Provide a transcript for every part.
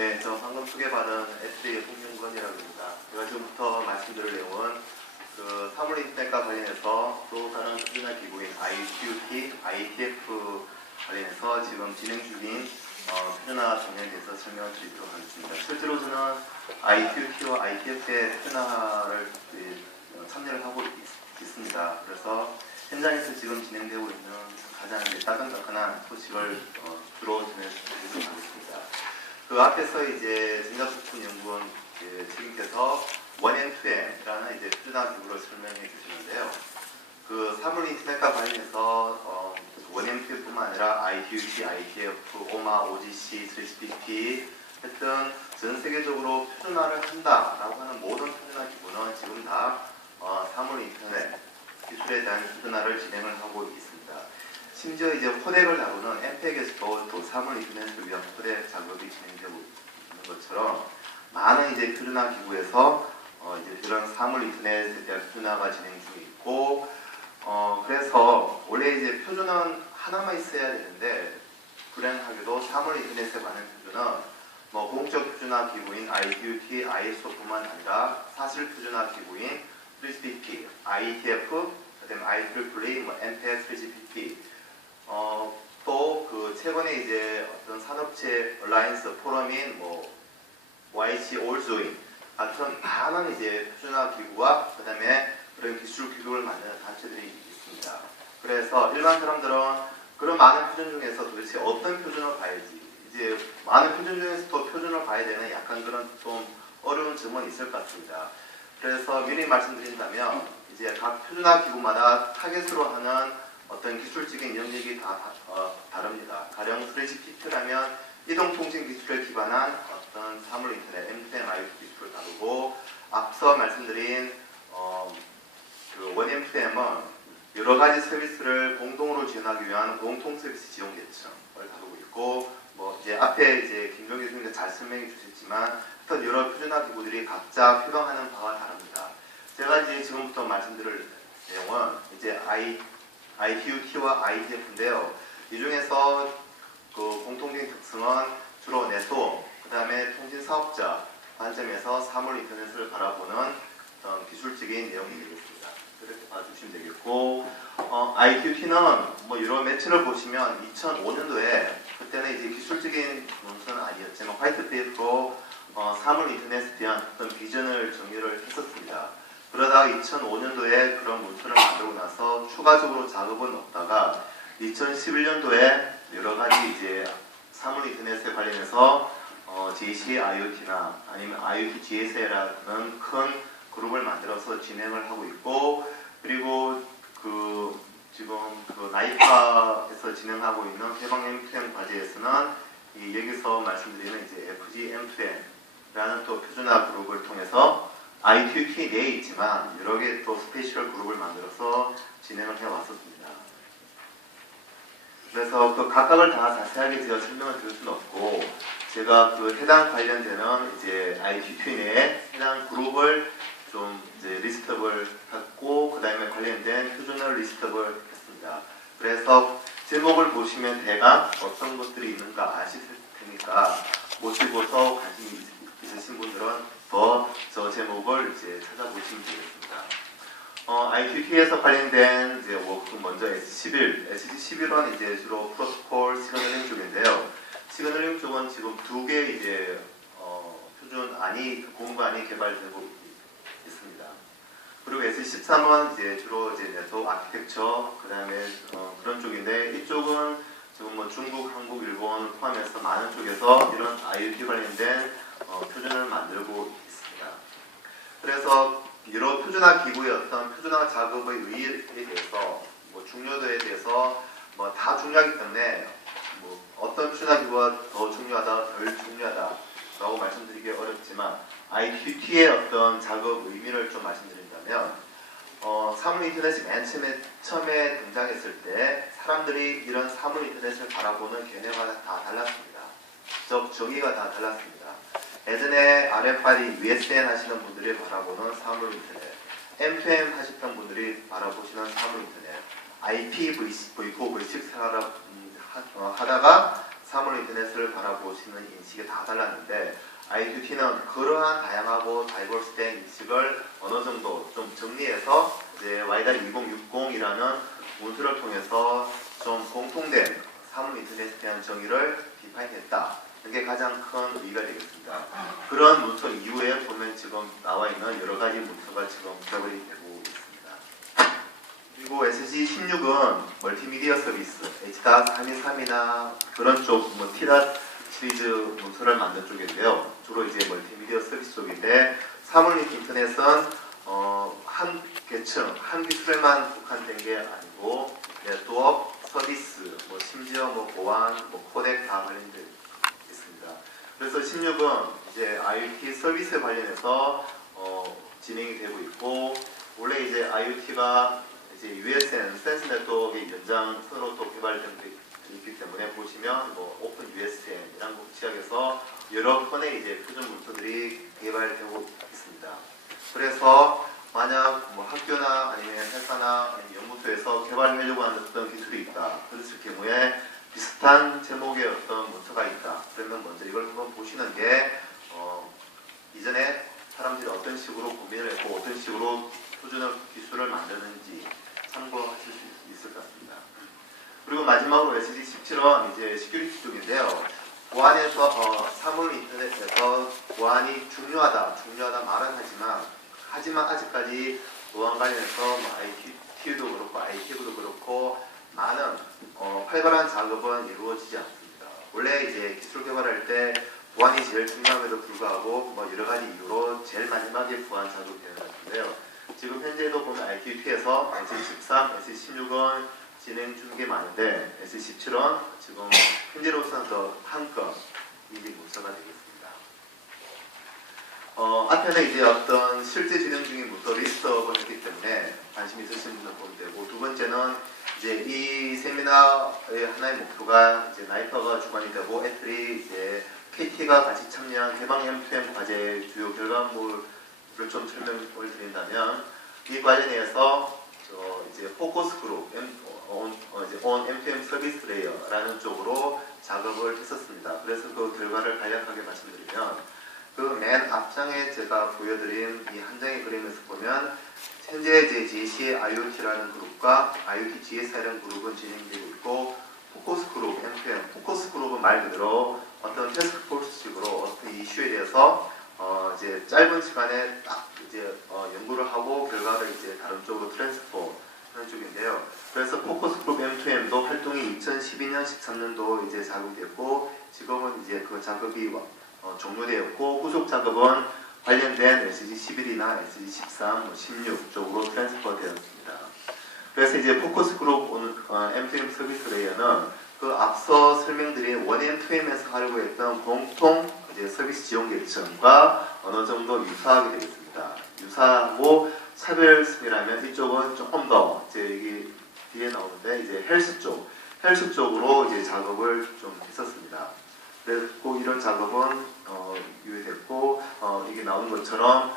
네, 저 방금 소개받은 SJ 홍윤건이라고 합니다. 제가 지금부터 말씀드릴 내용은 그 사물 인터넷과 관련해서 또 다른 표준화 기구인 IQT, ITF 관련해서 지금 진행 중인 표준화 정리에 대해서 설명을 드리도록 하겠습니다. 실제로 저는 IQT와 ITF의 표준화를 참여를 하고 있습니다. 그래서 현장에서 지금 진행되고 있는 가장 따끈따끈한 소식을 주로 전해드리도록 하겠습니다. 그 앞에서 이제 진작부푼연구원 책임께서 1M2M이라는 이제 표준화 기구를 설명해 주시는데요. 그 사물 인터넷과 관련해서 1M2M뿐만 아니라 IQT, ITF, OMA, OGC, 3GPP 하여튼 전 세계적으로 표준화를 한다라고 하는 모든 표준화 기구는 지금 다 사물 인터넷 기술에 대한 표준화를 진행을 하고 있습니다. 심지어 이제 코덱을 다루는 엠팩에서도 또 사물 인터넷을 위한 코덱 작업이 진행되고 있는 것처럼 많은 이제 표준화 기구에서 이제 이런 사물 인터넷에 대한 표준화가 진행 중에 있고 그래서 원래 이제 표준은 하나만 있어야 되는데 불행하게도 사물 인터넷에 관한 표준은 뭐 공적 표준화 기구인 IQT, ISO뿐만 아니라 사실 표준화 기구인 3GPP, IETF, 그다음에 IEEE, 뭐 MPEG, 3GPP, 또 그 최근에 이제 어떤 산업체 얼라이언스 포럼인 뭐 YC 올조인 같은 많은 이제 표준화 기구와 그다음에 그런 기술 교육을 만드는 단체들이 있습니다. 그래서 일반 사람들은 그런 많은 표준 중에서 도대체 어떤 표준을 봐야지 이제 많은 표준 중에서도 표준을 봐야 되는 약간 그런 좀 어려운 점은 있을 것 같습니다. 그래서 미리 말씀드린다면 이제 각 표준화 기구마다 타겟으로 하는 어떤 기술적인 영역이 다 다릅니다. 가령 3GPP라면 이동통신 기술에 기반한 어떤 사물 인터넷, M2M, IoT 기술을 다루고 앞서 말씀드린 그 1M2M은 여러 가지 서비스를 공동으로 지원하기 위한 공통 서비스 지원 계층을 다루고 있고 뭐 이제 앞에 이제 김종기 교수님께서 잘 설명해 주셨지만 어떤 여러 표준화 기구들이 각자 표방하는 바가 다릅니다. 제가 이제 지금부터 말씀드릴 내용은 이제 IQT와 ITF인데요. 이 중에서 그 공통적인 특성은 주로 네트워크, 그 다음에 통신 사업자 관점에서 사물 인터넷을 바라보는 어떤 기술적인 내용이 되겠습니다. 그렇게 봐주시면 되겠고, IQT는 뭐 여러 매체를 보시면 2005년도에 그때는 이제 기술적인 논문서는 아니었지만 화이트페이퍼로 사물 인터넷에 대한 어떤 비전을 정리를 했었습니다. 그러다가 2005년도에 그런 문서를 만들고 나서 추가적으로 작업은 없다가 2011년도에 여러 가지 이제 사물 인터넷에 관련해서 JC IoT나 아니면 IoT GSA라는 큰 그룹을 만들어서 진행을 하고 있고 그리고 그 지금 그 나이파에서 진행하고 있는 해방 M2M 과제에서는 여기서 말씀드리는 이제 FG M2M라는 또 표준화 그룹을 통해서 IQT 내에 있지만 여러 개 또 스페셜 그룹을 만들어서 진행을 해왔었습니다. 그래서 그 각각을 다 자세하게 제가 설명을 드릴 수는 없고 제가 그 해당 관련되는 이제 IQT 내에 해당 그룹을 좀 이제 리스트업을 했고 그 다음에 관련된 표준을 리스트업을 했습니다. 그래서 제목을 보시면 대강 어떤 것들이 있는가 아실 테니까 보시고서 관심이 있으신 분들은 더 저 제목을 이제 찾아보시면 되겠습니다. IQT에서 관련된 이제 워크 먼저 S11, SG11은 이제 주로 프로토콜 시그널링 쪽인데요. 시그널링 쪽은 지금 두 개 이제 표준안이 공부안이 개발되고 있습니다. 그리고 S13은 이제 주로 이제 네트워크 아키텍처 그다음에 그런 쪽인데 이쪽은 지금 뭐 중국, 한국, 일본을 포함해서 많은 쪽에서 이런 IoT 관련된 표준을 만들고 있습니다. 그래서 여러 표준화 기구의 어떤 표준화 작업의 의의에 대해서 뭐 중요도에 대해서 뭐 다 중요하기 때문에 뭐 어떤 표준화 기구가 더 중요하다, 덜 중요하다라고 말씀드리기 어렵지만 IQT의 어떤 작업 의미를 좀 말씀드린다면 사물 인터넷이 맨 처음에 등장했을 때 사람들이 이런 사물 인터넷을 바라보는 개념과 다 달랐습니다. 정의가 다 달랐습니다. 예전에 RFID, USN 하시는 분들이 바라보는 사물 인터넷, M2M 하시던 분들이 바라보시는 사물 인터넷, IP, V4, V6 하다가 사물 인터넷을 것을 바라보시는 인식이 다 달랐는데 IQT는 그러한 다양하고 다이버스된 인식을 어느 정도 좀 정리해서 이제 YW2060이라는 문서를 통해서 좀 공통된 사물 인터넷에 대한 정의를 디파인했다. 이게 가장 큰 의의가 되겠습니다. 그런 문서 이후에 보면 지금 나와 있는 여러 가지 문서가 지금 개발이 되고 있습니다. 그리고 SG16은 멀티미디어 서비스, H.323이나 그런 쪽, 뭐 T.dot 시리즈 문서를 만든 쪽인데요. 주로 이제 멀티미디어 서비스 쪽인데 사물릿 인터넷은 한 계층, 한 기술에만 국한된 게 아니고 네트워크, 서비스, 뭐 심지어 뭐 보안, 뭐 코덱 다 관련돼 있습니다. 그래서 16은 이제 IoT 서비스에 관련해서 진행이 되고 있고 원래 이제 IoT가 이제 USN 센스 네트워크의 연장선으로 또 개발된 있기 때문에 보시면 뭐 오픈 USN이라는 취약에서 여러 건의 이제 표준 문서들이 개발되고 있습니다. 그래서 만약 뭐 학교나 아니면 회사나 아니면 연구소에서 개발하려고 하는 어떤 기술이 있다. 그랬을 경우에 비슷한 제목의 어떤 문서가 있다. 그러면 먼저 이걸 한번 보시는 게 이전에 사람들이 어떤 식으로 고민을 했고 어떤 식으로 표준 기술을 만드는지 참고하실 수 있을 것 같습니다. 그리고 마지막으로 SG17은 이제 시큐리티 쪽인데요. 보안에서 사물 인터넷에서 보안이 중요하다 말은 하지만 아직까지 보안 관련해서 뭐 IT도 그렇고 IT도 그렇고 많은 활발한 작업은 이루어지지 않습니다. 원래 이제 기술 개발할 때 보안이 제일 중요함에도 불구하고 뭐 여러 가지 이유로 제일 마지막에 보안 작업이 되는 것 같은데요. 지금 현재도 보면 IT에서 SG13, SG16은 진행 중인 게 많은데 SG17은 지금 현재로서는 더 한 건 이게 문서가 되겠습니다. 앞에는 이제 어떤 실제 진행 중인 문서 리스트업을 했기 때문에 관심 있으신 분은 보면 되고 두 번째는 이제 이 세미나의 하나의 목표가 이제 나이퍼가 주관이 되고 애플이 이제 KT가 같이 참여한 개방 M2M 과제 주요 결과물을 좀 설명을 드린다면 이 관련해서 이제 포커스 그룹 on M2M 서비스 레이어라는 쪽으로 작업을 했었습니다. 그래서 그 결과를 간략하게 말씀드리면 그 맨 앞장에 제가 보여드린 이 한 장의 그림에서 보면 현재 이제 JC IoT라는 그룹과 IoT GSI라는 그룹은 진행되고 있고 포커스 그룹 M2M 포커스 그룹은 말 그대로 어떤 태스크 포스식으로 어떤 이슈에 대해서 이제 짧은 시간에 딱 이제 연구를 하고 결과를 이제 다른 쪽으로 트랜스포 하는 쪽인데요. 그래서 포커스 그룹 M2M도 활동이 2012년, 13년도 이제 작업됐고 지금은 이제 그 작업이 종료되었고 후속 작업은 관련된 SG11이나 SG13, 16 쪽으로 트랜스퍼 되었습니다. 그래서 이제 포커스 그룹 M2M 서비스 레이어는 그 앞서 설명드린 1M2M에서 하려고 했던 공통 이제 서비스 지원 계층과 어느 정도 유사하게 되겠습니다. 유사하고 차별성이라면 이쪽은 조금 더 이제 여기 뒤에 나오는데 이제 헬스 쪽으로 이제 작업을 좀 했었습니다. 그리고 이런 작업은 유예됐고 이게 나온 것처럼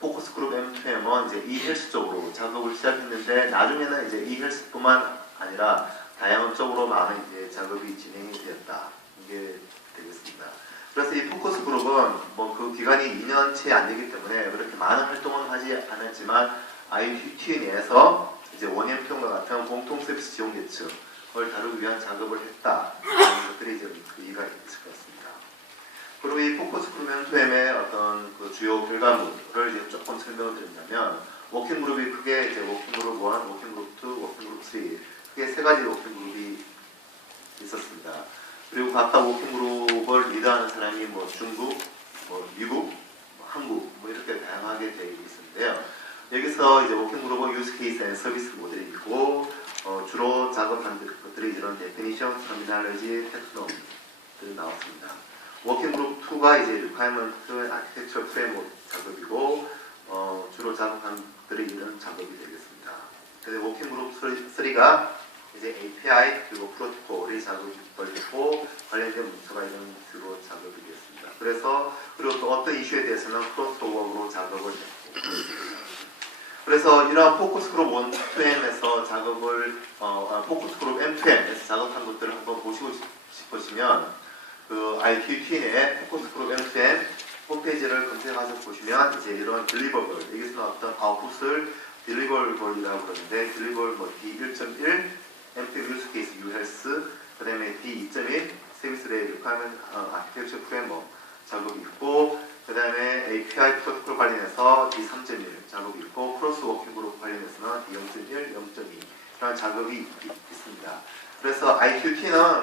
포커스 그룹 M2M은 이제 이-헬스 쪽으로 작업을 시작했는데 나중에는 이제 이-헬스뿐만 아니라 다양한 쪽으로 많은 이제 작업이 진행이 되었다. 이게 되겠습니다. 그래서 이 포커스 그룹은 뭐 그 기간이 2년 채 안 되기 때문에 그렇게 많은 활동은 하지 않았지만 IoT 내에서 이제 원엠평과 같은 공통 서비스 지원 계층을 다루기 위한 작업을 했다. 이런 것들이 이제 의의가 있을 것 같습니다. 그리고 이 포커스 그룹 M2M의 어떤 그 주요 결과물을 이제 조금 설명을 드린다면 워킹 그룹이 크게 이제 워킹 그룹 1, 워킹 그룹 2, 워킹 그룹 3 크게 세 가지 워킹 그룹이 있었습니다. 그리고 각각 워킹 그룹을 리드하는 사람이 뭐 중국, 뭐 미국, 뭐 한국 뭐 이렇게 다양하게 되어 있는데요. 여기서 이제 워킹 그룹은 유스 케이스 앤 서비스 모델이 있고 주로 작업한 것들이 이런 데피니션, 터미널로지, 테크노들이 나왔습니다. 워킹 그룹 2가 이제 리콰이먼트, 아키텍처 프레임워크 작업이고 주로 작업한 것들이 이런 작업이 되겠습니다. 그래서 워킹 그룹 3가 이제 API 그리고 프로토콜이 작업이 벌리고 관련된 문서가 이런 식으로 작업이 되겠습니다. 그래서 그리고 또 어떤 이슈에 대해서는 프로토콜로 작업을 했고 그래서 이러한 포커스 그룹 1, 2M에서 작업을 포커스 그룹 M2M에서 작업한 것들을 한번 보시고 싶으시면 그 ITT 내 포커스 그룹 M2M 홈페이지를 검색해서 보시면 이제 이런 딜리버블, 여기서는 어떤 아웃풋을 딜리버블이라고 그러는데 딜리버블 뭐 D1.1 M2M 유스 케이스 유헬스, 그 다음에 D2.1 서비스 레이 리퀘어먼트 아키텍처 프레임워크 작업이 있고, 그 다음에 API 프로토콜 관련해서 D3.1 작업이 있고, 크로스 워킹 그룹 관련해서는 D0.1, 0.2 이런 작업이 있습니다. 그래서 IQT는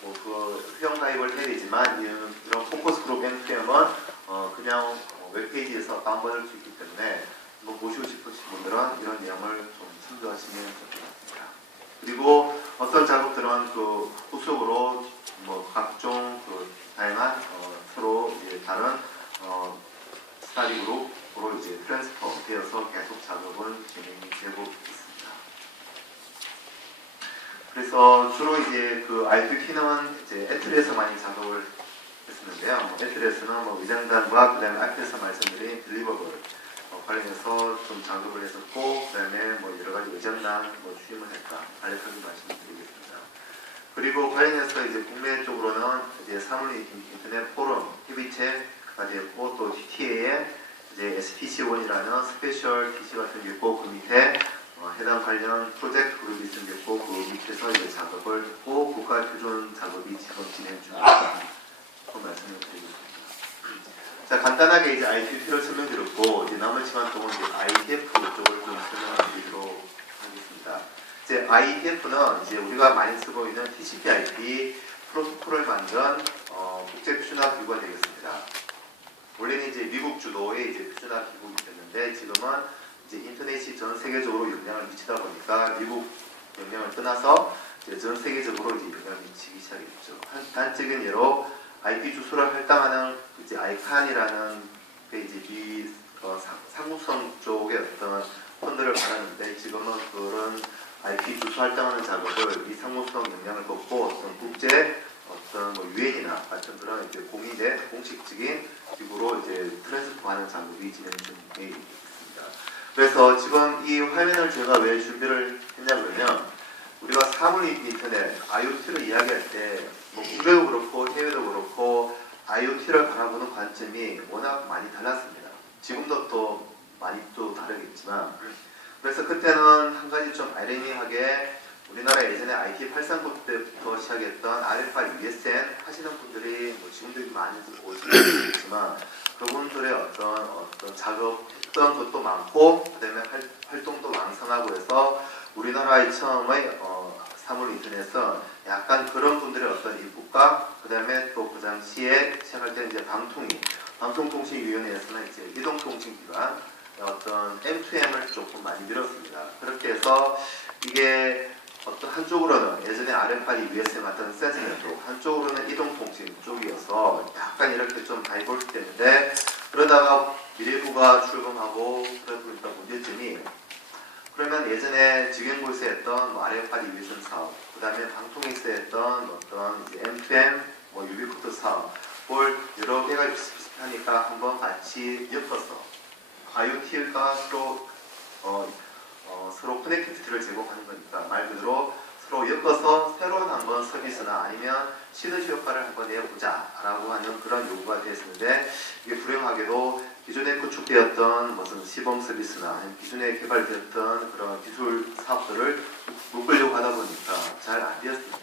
그 회원 가입을 해야 되지만 이런 포커스 그룹 M2M은 그냥 웹페이지에서 다운받을 수 있기 때문에 한번 보시고 싶으신 분들은 이런 내용을 좀 참조하시면 좋겠습니다. 그리고 어떤 작업들은 그 후속으로 뭐 각종 그 다양한 서로 이제 다른 스타디 그룹으로 이제 트랜스퍼 되어서 계속 작업은 진행이 되고 있습니다. 그래서 주로 이제 그 IQT는 이제 애틀에서 많이 작업을 했었는데요. 애틀에서는 뭐 위장단과 그 다음에 앞에서 말씀드린 딜리버블 관련해서 좀 작업을 했었고, 그 다음에 뭐 여러 가지 의장단 뭐 취임을 했다. 간략하게 말씀드리겠습니다. 그리고 관련해서 이제 국내 쪽으로는 이제 사물리 인터넷 포럼, 협의체가 되었고, 또 TTA에 이제 STC1이라는 스페셜 TC가 생겼고, 그 밑에 해당 관련 프로젝트 그룹이 생겼고, 그 밑에서 이제 작업을 했고, 국가 표준 작업이 지금 진행 중입니다. 그 말씀을 드리겠습니다. 자, 간단하게 이제 ITT를 설명드렸고, 이제 남은 시간 동안 이제 ITF 쪽을 좀 설명드리도록 하겠습니다. 이제 ITF는 이제 우리가 많이 쓰고 있는 TCP/IP 프로토콜을 만든 국제 표준화 기구가 되겠습니다. 원래는 이제 미국 주도의 이제 표준화 기구였는데 지금은 이제 인터넷이 전 세계적으로 영향을 미치다 보니까 미국 영향을 떠나서 이제 전 세계적으로 이제 영향을 미치기 시작했죠. 단적인 예로 IP 주소를 할당하는 이제 아이칸이라는 게 이제 상무성 쪽의 어떤 펀드를 받았는데 지금은 그런 IP 주소 할당하는 작업을 이 상무성 영향을 받고 어떤 국제 어떤 뭐 유엔이나 같은 그런 이제 공식적인 기구로 이제 트랜스퍼하는 작업이 진행 중에 있습니다. 그래서 지금 이 화면을 제가 왜 준비를 했냐면 우리가 사물 인터넷 IoT를 이야기할 때 뭐 국내도 그렇고 해외도 그렇고 IoT를 바라보는 관점이 워낙 많이 달랐습니다. 지금도 또 많이 또 다르겠지만, 그래서 그때는 한 가지 좀 아이러니하게 우리나라 예전에 IT 839 때부터 시작했던 RFI, USN 하시는 분들이 뭐 지금도 많이 오시겠지만 그분들의 어떤 작업했던 것도 많고 그다음에 활동도 왕성하고 해서 우리나라의 처음의 사물 인터넷은 약간 그런 분들의 어떤 인풋과 그다음에 또 그 당시에 시작할 때 이제 방통통신위원회에서는 이제 이동통신기관 어떤 M2M을 조금 많이 밀었습니다. 그렇게 해서 이게 어떤 한쪽으로는 예전에 RFI, USM 같은 센서도 한쪽으로는 이동통신 쪽이어서 약간 이렇게 좀 다이버스 되는데 그러다가 미래부가 출범하고 그러다 보니까 문제점이 그러면 예전에 직영부에서 했던 뭐 RFI, USM 사업 그 다음에 방통에서 했던 어떤 이제 M2M, 뭐 유비코드 사업을 여러 개가 비슷하니까 한번 같이 엮어서 IoT가 서로 커넥티비티를 제공하는 거니까 말 그대로 서로 엮어서 새로운 한번 서비스나 아니면 시너지 효과를 한번 내보자 라고 하는 그런 요구가 되었는데 이게 불행하게도 기존에 구축되었던 무슨 시범 서비스나 아니면 기존에 개발되었던 그런 기술 사업들을 묶으려고 하다 보니까 잘 안 되었습니다.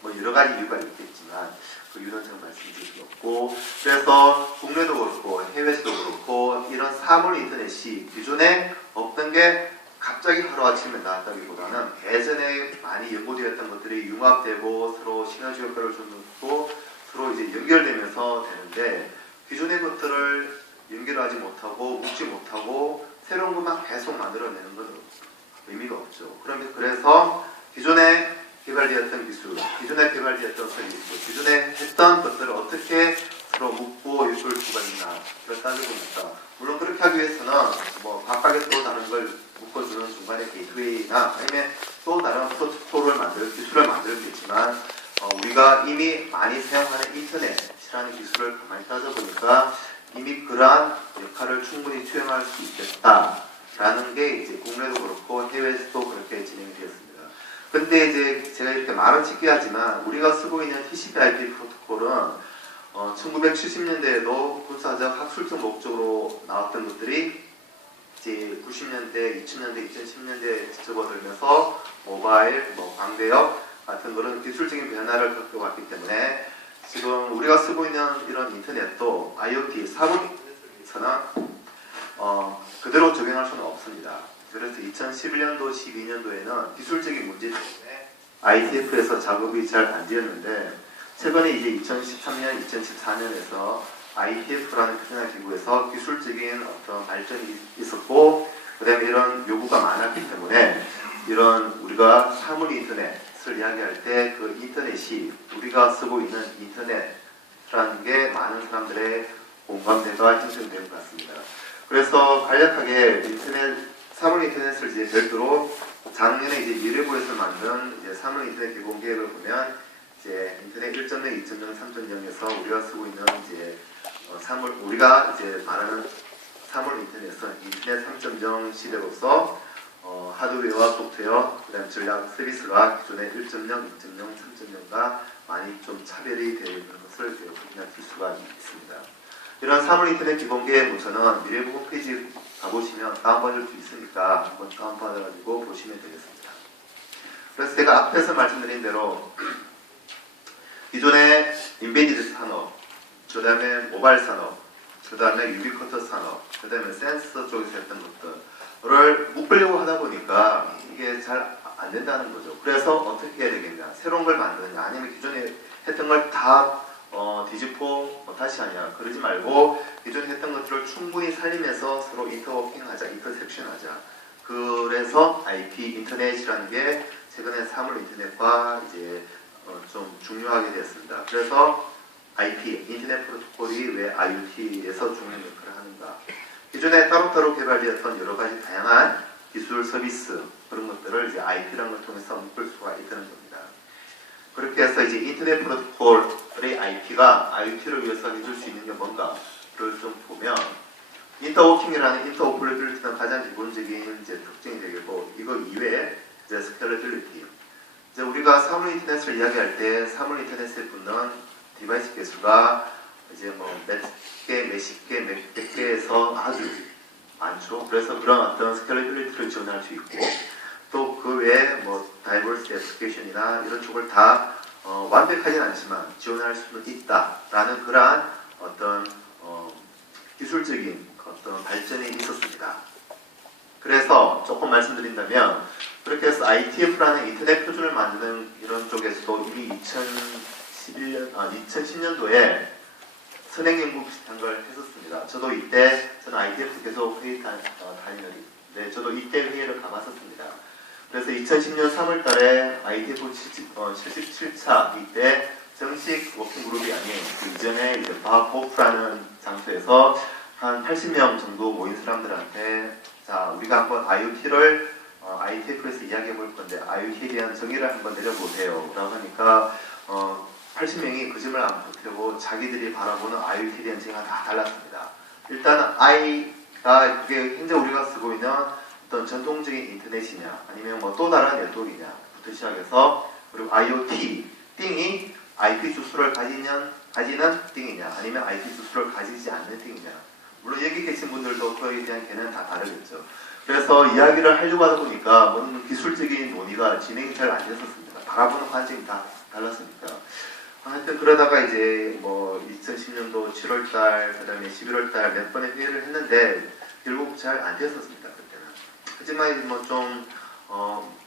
뭐 여러 가지 이유가 있겠지만 그 이유는 제가 말씀드릴 수 없고, 그래서 국내도 그렇고 해외에서도 그렇고 이런 사물 인터넷이 기존에 없던 게 갑자기 하루아침에 나왔다기보다는 예전에 많이 연구되었던 것들이 융합되고 서로 시너지 효과를 주고 서로 이제 연결되면서 되는데 기존의 것들을 연결하지 못하고 묶지 못하고 새로운 것만 계속 만들어내는 건 의미가 없죠. 그래서 기존에 개발되었던 기술, 기존에 개발되었던 서비스, 기존에 했던 것들을 어떻게 서로 묶고 엮을 수가 있나 이걸 따져보니까 물론 그렇게 하기 위해서는 뭐 각각의 또 다른 걸 묶어주는 중간에 게이트웨이나 아니면 또 다른 프로토콜을 기술을 만들겠지만 우리가 이미 많이 사용하는 인터넷이라는 기술을 가만히 따져보니까 이미 그러한 역할을 충분히 수행할 수 있겠다라는 게 이제 국내도 그렇고 해외에서도 그렇게 진행이 되었습니다. 근데 이제 제가 이렇게 말은 쉽게 하지만 우리가 쓰고 있는 TCP/IP 프로토콜은 1970년대에도 군사적 학술적 목적으로 나왔던 것들이 이제 90년대, 2000년대, 2010년대에 접어들면서 모바일, 광대역 같은 그런 기술적인 변화를 겪어왔기 때문에 지금 우리가 쓰고 있는 이런 인터넷도 IoT, 사물 인터넷에서는 그대로 적용할 수는 없습니다. 그래서 2011년도, 12년도에는 기술적인 문제 때문에 ITF에서 작업이 잘 안 되었는데 최근에 이제 2013년, 2014년에서 ITF라는 표준화 기구에서 기술적인 어떤 발전이 있었고 그 다음에 이런 요구가 많았기 때문에 이런 우리가 사물 인터넷을 이야기할 때 그 인터넷이 우리가 쓰고 있는 인터넷이라는 게 많은 사람들의 공감대가 형성된 것 같습니다. 그래서 간략하게 사물 인터넷을 이제 별도로 작년에 이제 미래부에서 만든 이제 사물 인터넷 개공 계획을 보면 이제 인터넷 1.0, 2.0, 3.0에서 우리가 쓰고 있는 이제 우리가 이제 말하는 사물 인터넷은 인터넷 3.0 시대로서 하드웨어와 소프트웨어, 그다음 전략 서비스가 기존의 1.0, 2.0, 3.0과 많이 좀 차별이 되는 것을 확인할 수가 있습니다. 이런 사물 인터넷 기본계획 문서는 미래부 홈페이지 가보시면 다운받을 수 있으니까 한번 다운받아가지고 보시면 되겠습니다. 그래서 제가 앞에서 말씀드린 대로 기존의 인베디드 산업, 그 다음에 모바일 산업, 그 다음에 유비쿼터 산업, 그 다음에 센서 쪽에서 했던 것들을 묶으려고 하다 보니까 이게 잘 안 된다는 거죠. 그래서 어떻게 해야 되겠냐? 새로운 걸 만드느냐? 아니면 기존에 했던 걸 다 뒤집고 다시 하냐? 그러지 말고 기존에 했던 것들을 충분히 살리면서 서로 인터워킹 하자, 인터섹션 하자. 그래서 IP 인터넷이라는 게 최근에 사물 인터넷과 이제 좀 중요하게 되었습니다. 그래서 IP, 인터넷 프로토콜이 왜 IoT에서 중요한 역할을 하는가? 기존에 따로따로 개발되었던 여러 가지 다양한 기술, 서비스 그런 것들을 이제 IP라는 걸 통해서 묶을 수가 있다는 겁니다. 그렇게 해서 이제 인터넷 프로토콜의 IP가 IoT를 위해서 해줄 수 있는 게 뭔가를 좀 보면 인터워킹이라는 인터오퍼레이빌리티는 가장 기본적인 이제 특징이 되겠고 이거 이외에 이제 스케일러빌리티. 이제 우리가 사물 인터넷을 이야기할 때 사물 인터넷에 붙는 디바이스 개수가 이제 몇 개, 몇십 개, 몇백 개에서 아주 많죠. 그래서 그런 어떤 스케일러빌리티를 지원할 수 있고 또 그 외에 다이버시티 애플리케이션이나 이런 쪽을 다 완벽하진 않지만 지원할 수는 있다라는 그러한 어떤 기술적인 어떤 발전이 있었습니다. 그래서 조금 말씀드린다면 그렇게 해서 ITF라는 인터넷 표준을 만드는 이런 쪽에서도 이미 2010년도에 선행 연구 비슷한 걸 했었습니다. 저는 ITF 계속 회의 다니는데 저도 이때 회의를 가봤었습니다. 그래서 2010년 3월 달에 ITF 77차 이때 정식 워킹 그룹이 아닌 그 이전에 이제 바보프라는 장소에서 한 80명 정도 모인 사람들한테 자, 우리가 한번 IoT를 ITF에서 이야기해 볼 건데 IoT에 대한 정의를 한번 내려보세요 라고 하니까 80명이 그 점을 안 보태고 자기들이 바라보는 IoT에 대한 정의가 다 달랐습니다. 일단 I가 그게 현재 우리가 쓰고 있는 어떤 전통적인 인터넷이냐 아니면 또 다른 네트워크이냐부터 시작해서 그리고 IoT 띵이 IP 주소를 가지는 띵이냐 아니면 IP 주소를 가지지 않는 띵이냐 물론 여기 계신 분들도 그에 대한 개념은 다 다르겠죠. 그래서 이야기를 하려고 하다 보니까 뭔 기술적인 논의가 진행이 잘 안 됐었습니다. 바라보는 관점이 다 달랐으니까. 하여튼 그러다가 이제 2010년도 7월달 그다음에 11월달 몇 번의 회의를 했는데 결국 잘 안 됐었습니다. 그때는. 하지만 좀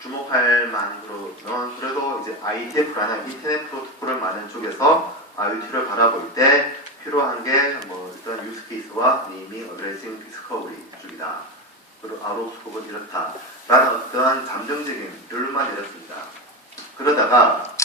주목할 만으로는 그래도 이제 ITF라는 인터넷 프로토콜을 많은 쪽에서 IoT를 바라볼 때 필요한 게 일단 유스 케이스와 네이밍, 어드레싱, 디스커버리 쪽이다. 그리고 아웃 오브 스코프는 이렇다. 라는 어떠한 잠정적인 결론만 내렸습니다. 그러다가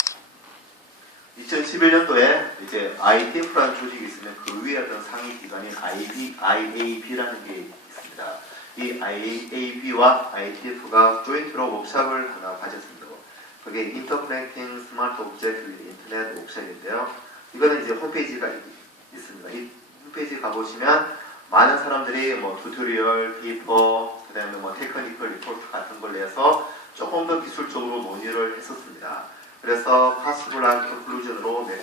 2011년도에 이제 ITF라는 조직이 있으면 그 위에 어떤 상위 기관인 IAB라는 게 있습니다. 이 IAB와 ITF가 조인트로 워크샵을 하나 가졌습니다. 그게 인터커넥팅 스마트 오브젝트 인터넷 워크샵인데요. 이거는 이제 홈페이지가 있습니다. 이 홈페이지 가보시면 많은 사람들이 튜토리얼, 페이퍼, 그 다음에 테크니컬 리포트 같은 걸 내서 조금 더 기술적으로 논의를 했었습니다. 그래서 파스블한 컨클루전으로 몇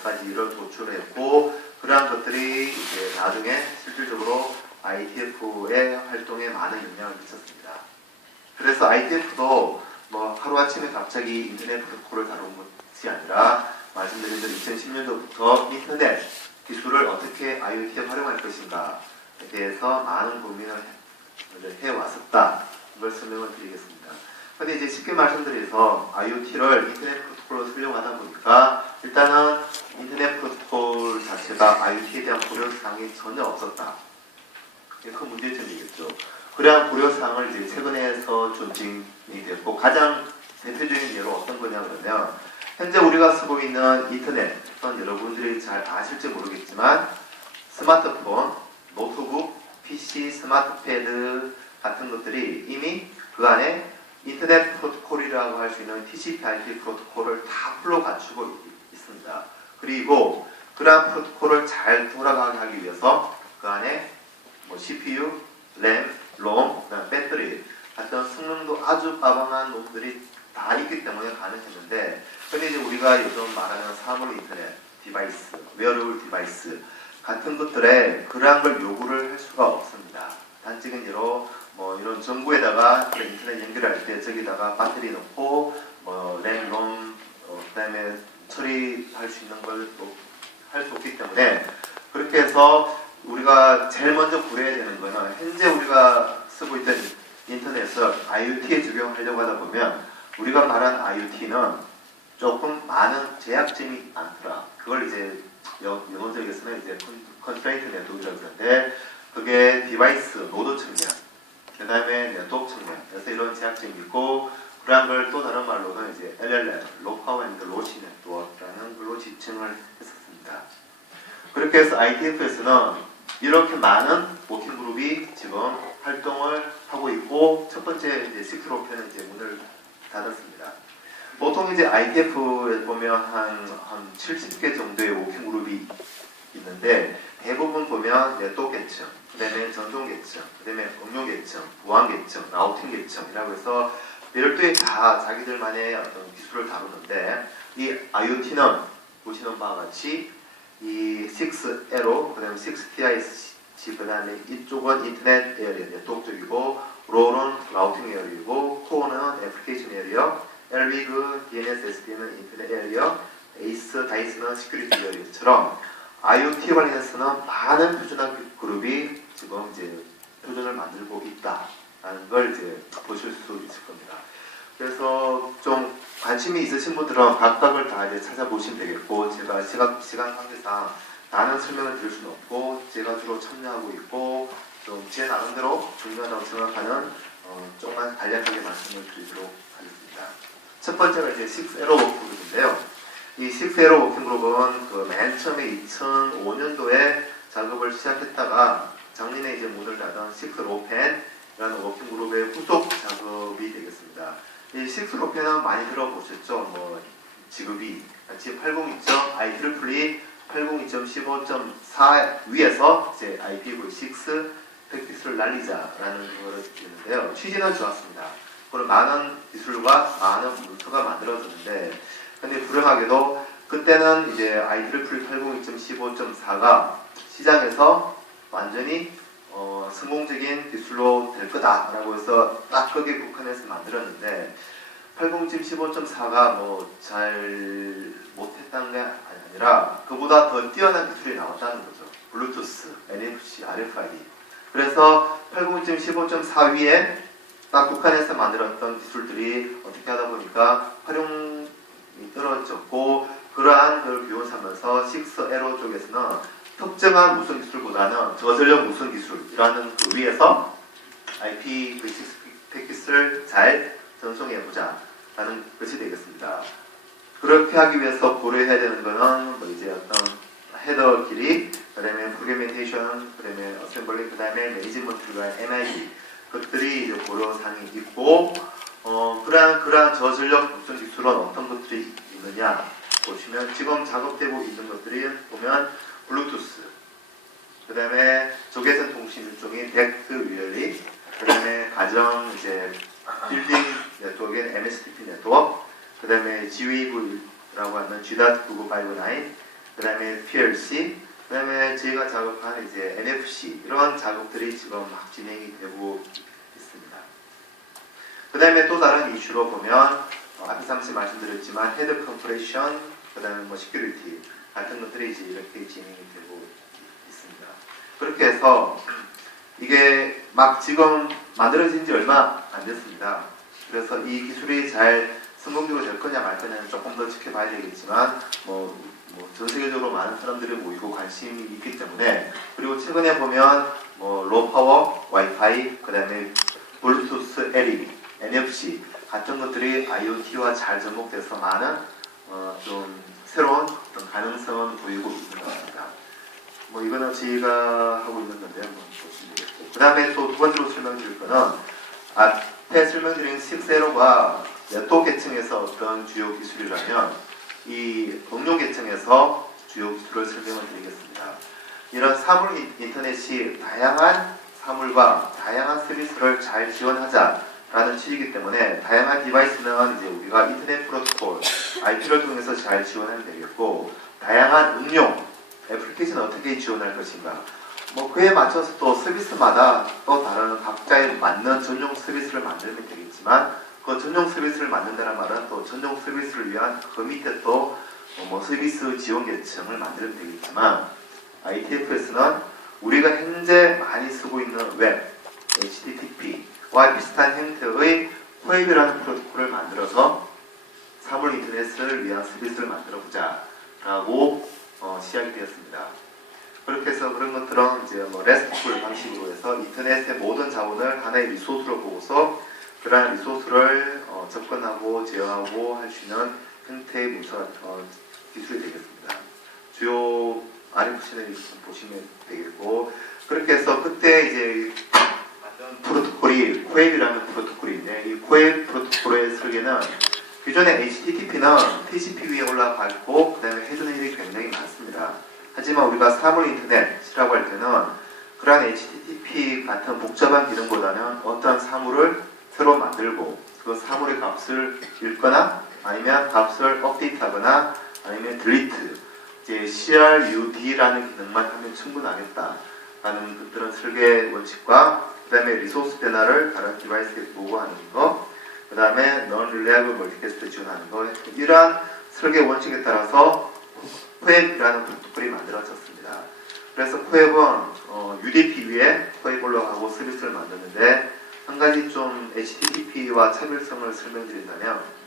그러한 것들이 이제 나중에 실질적으로 IETF의 활동에 많은 영향을 미쳤습니다. 그래서 IETF도 뭐 하루아침에 갑자기 인터넷 프로토콜을 다룬 것이 아니라 말씀드린 대로 2010년도부터 인터넷 기술을 어떻게 IoT에 활용할 것인가에 대해서 많은 고민을 해왔었다. 이걸 설명을 드리겠습니다. 근데 이제 쉽게 말씀드려서 IoT를 인터넷 프로토콜로 설용하다 보니까 일단은 인터넷 프로토콜 자체가 IoT에 대한 고려사항이 전혀 없었다. 이게 큰 문제점이겠죠. 그러한 고려사항을 이제 최근에서 존칭이 됐고, 가장 대표적인 예로 어떤 거냐 그러면 현재 우리가 쓰고 있는 인터넷, 여러분들이 잘 아실지 모르겠지만 스마트폰, 노트북, PC, 스마트패드 같은 것들이 이미 그 안에 인터넷 프로토콜이라고 할 수 있는 TCP/IP 프로토콜을 다 풀로 갖추고 있습니다. 그리고 그러한 프로토콜을 잘 돌아가게 하기 위해서 그 안에 뭐 CPU, 램, 롬, 그다음 배터리 같은 성능도 아주 빠방한 놈들이 다 있기 때문에 가능했는데, 근데 이제 우리가 요즘 말하는 사물 인터넷 디바이스, 웨어러블 디바이스 같은 것들에 그러한 걸 요구를 할 수가 없습니다. 단적인 예로 뭐 이런 전구에다가 인터넷 연결할 때 저기다가 배터리 넣고 뭐 램, 롬, 그다음에 처리할 수 있는 걸 할 수 없기 때문에, 그렇게 해서 우리가 제일 먼저 고려해야 되는 거는 현재 우리가 쓰고 있던 인터넷을 IoT에 적용하려고 하다 보면 우리가 말한 IoT는 조금 많은 제약점이 많더라. 그걸 이제 영어적에서는 이제 컨스트레인트 네트워크라고 그러는데, 그게 디바이스, 노드 측면, 그 다음에 네트워크 측면, 그래서 이런 제약점이 있고, 그러한 걸 또 다른 말로는 이제 LLM, Low Power and Lossy Network라는 걸로 지칭을 했었습니다. 그렇게 해서 IETF에서는 이렇게 많은 워킹 그룹이 지금 활동을 하고 있고, 첫 번째 이제 식스로펜은 이제 문을 닫았습니다. 보통 이제 IETF에 보면 한 70개 정도의 워킹 그룹이 있는데, 대부분 보면 네트워크 계층, 그 다음에 전송 계층, 그 다음에 응용 계층, 보안 계층, 라우팅 계층이라고 해서 별도의 다 자기들만의 어떤 기술을 다루는데, 이 IoT는 보시는 바와 같이 이 6에로, 그 다음에 6TIC, 그 다음에 이쪽은 인터넷 에어리어, 네트워크 쪽이고, 롤은 라우팅 에어리어이고, 코어는 애플리케이션 에어리어, LWIG, DNS, SD는 인터넷 에어리어, 에이스, 다이스는 시큐리티 에어리어처럼 IoT 관련해서는 많은 표준화 그룹이 지금 이제 표준을 만들고 있다라는 걸 이제 보실 수 있을 겁니다. 그래서 좀 관심이 있으신 분들은 각각을 다 이제 찾아보시면 되겠고, 제가 시간 관계상 다는 설명을 드릴 수는 없고, 제가 주로 참여하고 있고 좀 제 나름대로 중요하다고 생각하는 조금만 간략하게 말씀을 드리도록 하겠습니다. 첫 번째가 이제 6에러 워킹그룹인데요. 이 6에러 워킹그룹은 그 맨 처음에 2005년도에 작업을 시작했다가 작년에 이제 문을 닫은 6로펜이라는 워킹그룹의 후속 작업이 되겠습니다. 이 6로펜은 많이 들어보셨죠? 뭐 지급이 같이 802.IEEE 802.15.4 위에서 이제 IPv6 팩티스를 날리자라는 거를 했는데요. 취지는 좋았습니다. 그런 많은 기술과 많은 문서가 만들어졌는데, 근데 불행하게도 그때는 이제 IEEE 802.15.4가 시장에서 완전히 성공적인 기술로 될 거다라고 해서 딱 거기에 국한해서 만들었는데, 802.15.4가 뭐 잘 못했다는 게 아니라 그보다 더 뛰어난 기술이 나왔다는 거죠. 블루투스, NFC, RFID. 그래서 802.15.4 위에 딱 국한해서 만들었던 기술들이 어떻게 하다 보니까 활용이 떨어졌고, 그러한 걸 비용 삼면서 6에러 쪽에서는 특정한 무선 기술보다는 저전력 무선 기술이라는 그 위에서 IPv6 패킷을 잘 전송해보자 라는 것이 되겠습니다. 그렇게 하기 위해서 고려해야 되는 거는 뭐 이제 어떤 헤더 길이, 그 다음에 프로그래멘테이션, 그 다음에 어셈블리, 그 다음에 매니지먼트가 MID 것들이 이제 고려사항이 있고, 그러한 저전력 무선 기술은 어떤 것들이 있느냐 보시면, 지금 작업되고 있는 것들이 보면 블루투스, 그 다음에 적외선 통신 일종인 덱트 위얼리, 그 다음에 가정 이제 빌딩 네트워크인 MSTP 네트워크, 그 다음에 Gwave라고 하는 G.9959, 그 다음에 PLC, 그다음에 저희가 작업한 이제 NFC 이런 작업들이 지금 막 진행이 되고 있습니다. 그다음에 또 다른 이슈로 보면 앞에 잠시 말씀드렸지만 헤드 컴프레션, 그다음에 뭐 시큐리티 같은 것들이 이제 이렇게 진행이 되고 있습니다. 그렇게 해서 이게 막 지금 만들어진 지 얼마 안 됐습니다. 그래서 이 기술이 잘 성공적으로 될 거냐 말 거냐는 조금 더 지켜봐야 되겠지만 전 세계적으로 많은 사람들이 모이고 관심이 있기 때문에, 그리고 최근에 보면 로우 파워 와이파이, 그 다음에 블루투스 LED, NFC 같은 것들이 IoT와 잘 접목돼서 많은 좀 새로운 어떤 가능성을 보이고 있는 것 같습니다. 이거는 저희가 하고 있는 건데 보시면 되겠고, 그 다음에 또 두 번째로 설명드릴 거는 앞에 설명드린 6세로가 네트워크 계층에서 어떤 주요 기술이라면 이 응용 계층에서 주요 기술을 설명을 드리겠습니다. 이런 사물 인터넷이 다양한 사물과 다양한 서비스를 잘 지원하자라는 취지이기 때문에 다양한 디바이스는 이제 우리가 인터넷 프로토콜 IP를 통해서 잘 지원하면 되겠고, 다양한 응용 애플리케이션 어떻게 지원할 것인가, 그에 맞춰서 또 서비스마다 또 다른 각자에 맞는 전용 서비스를 만들면 되겠지만, 그 전용 서비스를 만든다는 말은 또 전용 서비스를 위한 그 밑에 또 서비스 지원 계층을 만들면 되겠지만, ITF에서는 우리가 현재 많이 쓰고 있는 웹, HTTP와 비슷한 형태의 포획이라는 프로토콜을 만들어서 사물 인터넷을 위한 서비스를 만들어 보자 라고 시작이 되었습니다. 그렇게 해서 그런 것들은 이제 RESTful 방식으로 해서 인터넷의 모든 자원을 하나의 리소스로 보고서 그러한 리소스를 접근하고 제어하고 할 수 있는 형태의 문서 기술이 되겠습니다. 주요 RFC를 보시면 되겠고, 그렇게 해서 그때 이제 만든 프로토콜이 코앱이라는 프로토콜인데, 이 코앱 프로토콜의 설계는 기존의 HTTP는 TCP 위에 올라가 있고 그 다음에 회전율이 굉장히 많습니다. 하지만 우리가 사물 인터넷이라고 할 때는 그러한 HTTP 같은 복잡한 기능보다는 어떤 사물을 새로 만들고 그 사물의 값을 읽거나 아니면 값을 업데이트하거나 아니면 딜리트, 이제 CRUD라는 기능만 하면 충분하겠다라는 것들은 설계 원칙과 그 다음에 리소스 변화를 다른 디바이스에 보고하는 거, 그 다음에 Non-Reliable Multicast 지원하는 거, 이러한 설계 원칙에 따라서 코앱이라는 프로토콜이 만들어졌습니다. 그래서 코앱은 UDP 위에 코앱 올라가고 서비스를 만드는데, 한 가지 좀 HTTP와 차별성을 설명드린다면,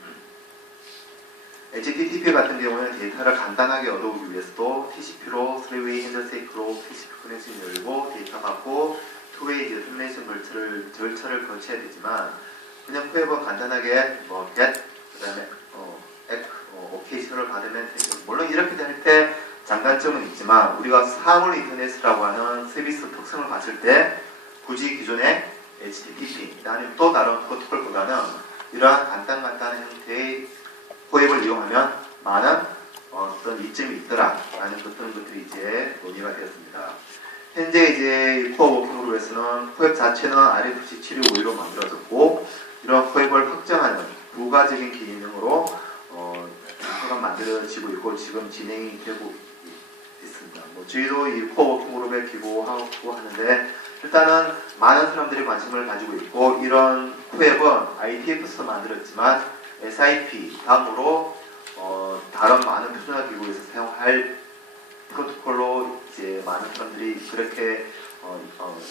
HTTP 같은 경우는 데이터를 간단하게 얻어오기 위해서도 TCP로 3-way 핸드세이크로 TCP 커넥션이 열고 데이터 받고 2-way 데스티네이션 절차를 거쳐야 되지만, 그냥 코앱은 간단하게 get, 그 다음에 오케이션을 받으면 되죠. 물론 이렇게 될 때 장단점은 있지만, 우리가 사물 인터넷이라고 하는 서비스 특성을 봤을 때 굳이 기존의 HTTP 아니면 또 다른 프로토콜보다는 이러한 간단한 형태의 코앱을 이용하면 많은 어떤 이점이 있더라라는 그런 것들이 이제 논의가 되었습니다. 현재 이제 코어 워킹 그룹에서는 코앱 자체는 RFC 7252로 만들어졌고, 이런 코앱을 확정하는 부가적인 기능으로 기술가 만들어지고 있고 지금 진행이 되고 있습니다. 저희도 이 코어 워킹 그룹에 기고하고 하는데, 일단은 많은 사람들이 관심을 가지고 있고, 이런 코앱은 ITF에서 만들었지만 SIP 다음으로 다른 많은 표준화 기구에서 사용할 프로토콜로 이제 많은 사람들이 그렇게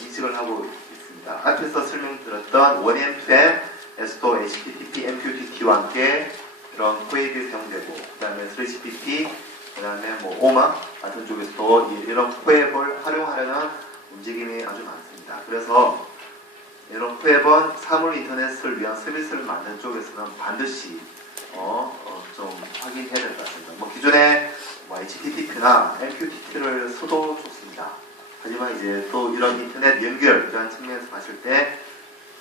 인식을 하고 있습니다. 앞에서 설명드렸던 1M2M, 에서도 HTTP, MQTT와 함께 이런 코앱이 사용되고, 그 다음에 3GPP, 그 다음에 오마 같은 쪽에서도 이런 코앱을 활용하려는 움직임이 아주 많습니다. 그래서 이런 코앱은 사물 인터넷을 위한 서비스를 만드는 쪽에서는 반드시 좀 확인해야 될 것 같습니다. 기존에 HTTP나 MQTT를 써도 좋습니다. 하지만 이제 또 이런 인터넷 연결 이런 측면에서 봤을 때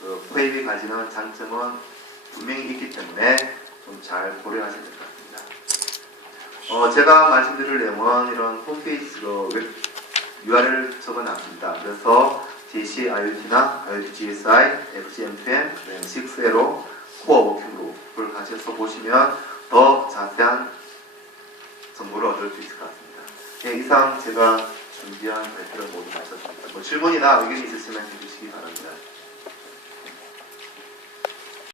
그 코앱이 가지는 장점은 분명히 있기 때문에 좀 잘 고려하셔야 될 것 같습니다. 제가 말씀드릴 내용은 이런 홈페이지 웹 URL을 적어놨습니다. 그래서 JC IoT나 IoT GSI, FGM2M, 6A로 코어 워킹 그룹을 가셔서 보시면 더 자세한 정보를 얻을 수 있을 것 같습니다. 이상 제가 준비한 발표를 모두 마쳤습니다. 뭐 질문이나 의견이 있으시면 해주시기 바랍니다.